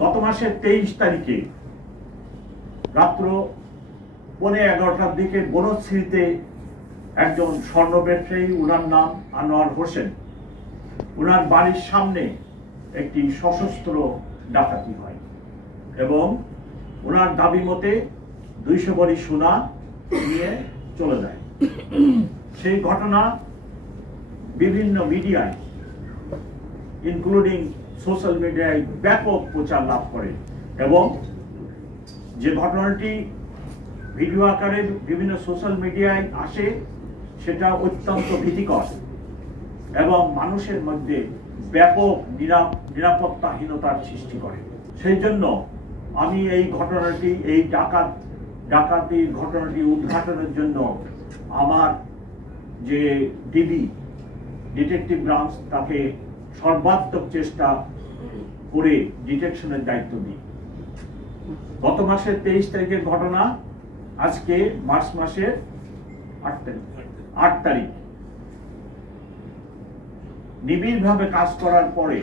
গত মাসের 23 তারিখে রাত্র 11:15টার দিকে বনশ্রীতে একজন স্বর্ণ ব্যবসায়ী, উনার নাম আনোয়ার হোসেন, উনার বাড়ির সামনে একটি সশস্ত্র ডাকাতি হয় এবং ওনার দাবি মতে 200 ভরি সোনা নিয়ে চলে যায়। সেই ঘটনা বিভিন্ন মিডিয়ায় ইনক্লুডিং সোশ্যাল মিডিয়ায় ব্যাপক প্রচার লাভ করে এবং যে ঘটনাটি ভিডিও আকারে বিভিন্ন সোশ্যাল মিডিয়ায় আসে সেটা অত্যন্ত ভীতিকর এবং মানুষের মধ্যে ব্যাপক নিরাপত্তাহীনতার সৃষ্টি করে। সেই জন্য আমি এই ঘটনাটি, এই ডাকাতির ঘটনাটি উদ্ঘাটনের জন্য আমার যে ডিটেকটিভ ব্রাঞ্চ তাকে সর্বাত্মক চেষ্টা করে ডিটেকশনের দায়িত্ব দিই। গত মাসের 23 তারিখের ঘটনা, আজকে মার্চ মাসের 8 তারিখ নিবিড়ভাবে কাজ করার পরে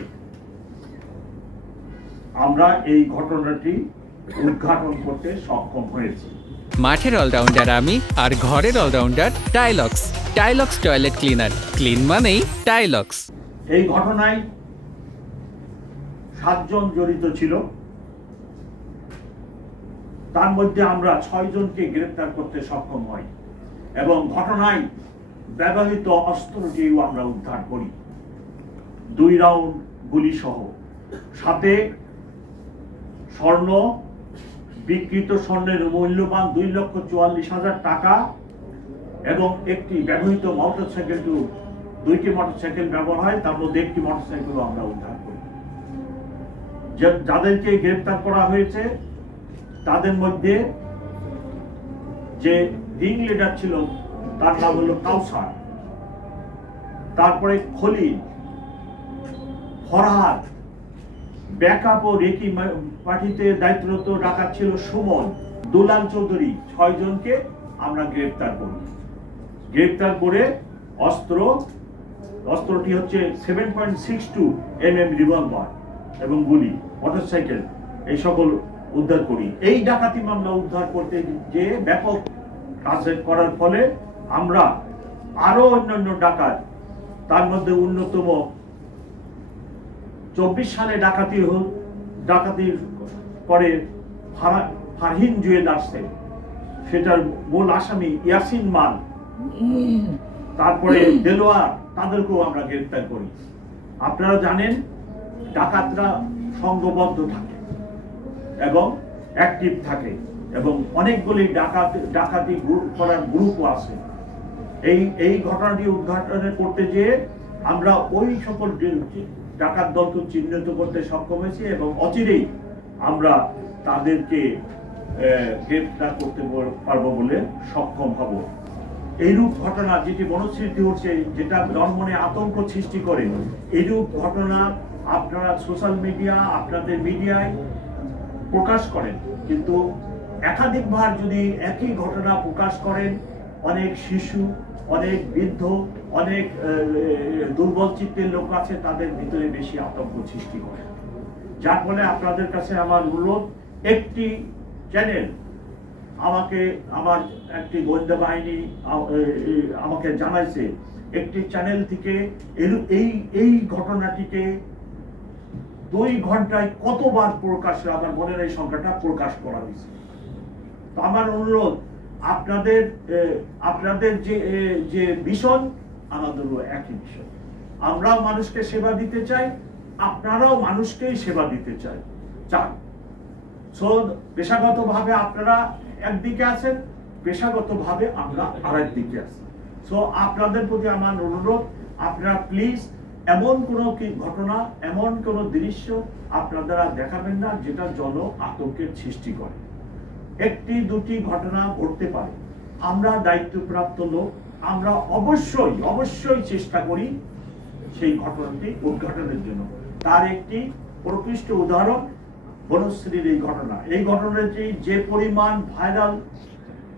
আমরা এই ঘটনাটি উদ্ঘাটন করতে সক্ষম হয়েছি। মাঠের অলরাউন্ডার আমি, আর ঘরের allrounder Tylox. Tylox toilet cleaner, clean মানেই টাইলক্স। এই ঘটনায় 7 জন জড়িত ছিল, তার মধ্যে আমরা 6 জনকে গ্রেফতার করতে সক্ষম হই এবং ঘটনায় ব্যবহৃত অস্ত্রটিও আমরা উদ্ধার করি, 2 রাউন্ড গুলি সহ, সাথে স্বর্ণ, বিকৃত স্বর্ণের মূল্যমান 2,44,000 টাকা এবং একটি ব্যবহৃত মোটরসাইকেল, 2টি মোটরসাইকেল ব্যবহার হয়, তার মধ্যে একটি মোটরসাইকেল আমরা উদ্ধার করি। যাদেরকে গ্রেফতার করা হয়েছে তাদের মধ্যে যে রিং লিডার ছিল তার নাম হলো কাউসার, তারপরে খলিল, ফরহাদ, ব্যাকআপ ও রেকি পার্টিতে দায়িত্বরত ডাকাত ছিল সুমন, দুলাল চৌধুরী, 6 জনকে আমরা গ্রেফতার করি। গ্রেফতার করে অস্ত্রটি হচ্ছে 7.62 mm রিভলভার এবং গুলি, মোটরসাইকেল, এই সকল উদ্ধার করি। এই ডাকাতি মামলা উদ্ধার করতে যে ব্যাপক কাজ করার ফলে আমরা আরো অন্যান্য ডাকাত, তার মধ্যে অন্যতম 24 সালে ডাকাতির পরে ফারহিন জুয়েলার্সে, সেটার মূল আসামি ইয়াসিন মাল, তারপরে দেলোয়ার, তাদেরকেও আমরা গ্রেফতার করি। আপনারা জানেন ডাকাতরা সংঘবদ্ধ থাকে এবং অ্যাক্টিভ থাকে এবং অনেকগুলি ডাকাতি করার গ্রুপও আছে। এই ঘটনাটি উদ্ঘাটন করতে যেয়ে আমরা ওই সকল ডাকাত দলকে চিহ্নিত করতে সক্ষম হয়েছি এবং অচিরেই আমরা তাদেরকে গ্রেফতার করতে পারবো বলে সক্ষম হব। এইরূপ ঘটনা যেটি বনশ্রীতে হচ্ছে, যেটা জনমনে আতঙ্ক সৃষ্টি করে, এইরূপ ঘটনা আপনারা সোশ্যাল মিডিয়া, আপনাদের মিডিয়ায় প্রকাশ করেন, কিন্তু একাধিকবার যদি একই ঘটনা প্রকাশ করেন, অনেক শিশু, অনেক বৃদ্ধ, অনেক দুর্বল চিত্তের লোক আছে, তাদের ভিতরে বেশি আতঙ্ক সৃষ্টি করে। যার ফলে আপনাদের কাছে আমার অনুরোধ, একটি চ্যানেল আমার একটি গোয়েন্দা বাহিনী আমাকে জানাইছে, একটি চ্যানেল থেকে এই ঘটনাটিকে 2 ঘন্টায় কতবার প্রকাশ, আমার মনের এই সংখ্যাটা প্রকাশ করা হয়েছে। তো আমার অনুরোধ, আপনাদের যে মিশন আমাদেরও একই মিশন, আমরাও মানুষকে সেবা দিতে চাই, আপনারাও মানুষকেই সেবা দিতে চান। সো পেশাগতভাবে আপনারা একদিকে আছেন, পেশাগতভাবে আমরা আরেক দিকে আছি। সো আপনাদের প্রতি আমার অনুরোধ, আপনারা প্লিজ এমন কোনো ঘটনা, এমন কোনো দৃশ্য আপনারা দেখাবেন না যেটা জন আতঙ্কের সৃষ্টি করে। 1-2টি ঘটনা ঘটতে পারে, আমরা দায়িত্বপ্রাপ্ত লোক, আমরা অবশ্যই চেষ্টা করি সেই ঘটনাটি উদ্ঘাটনের জন্য। তার একটি প্রকৃষ্ট উদাহরণ বনশ্রীর এই ঘটনা। এই ঘটনাটি যে পরিমাণ ভাইরাল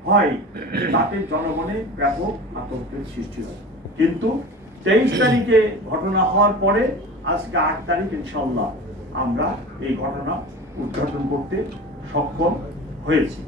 হয় তাতে জনগণে ব্যাপক আতঙ্কের সৃষ্টি হয়। কিন্তু 23 তারিখে ঘটনা হওয়ার পরে আজকে 8 তারিখ, ইনশাআল্লাহ আমরা এই ঘটনা উদ্ঘাটন করতে সক্ষম হয়েছি।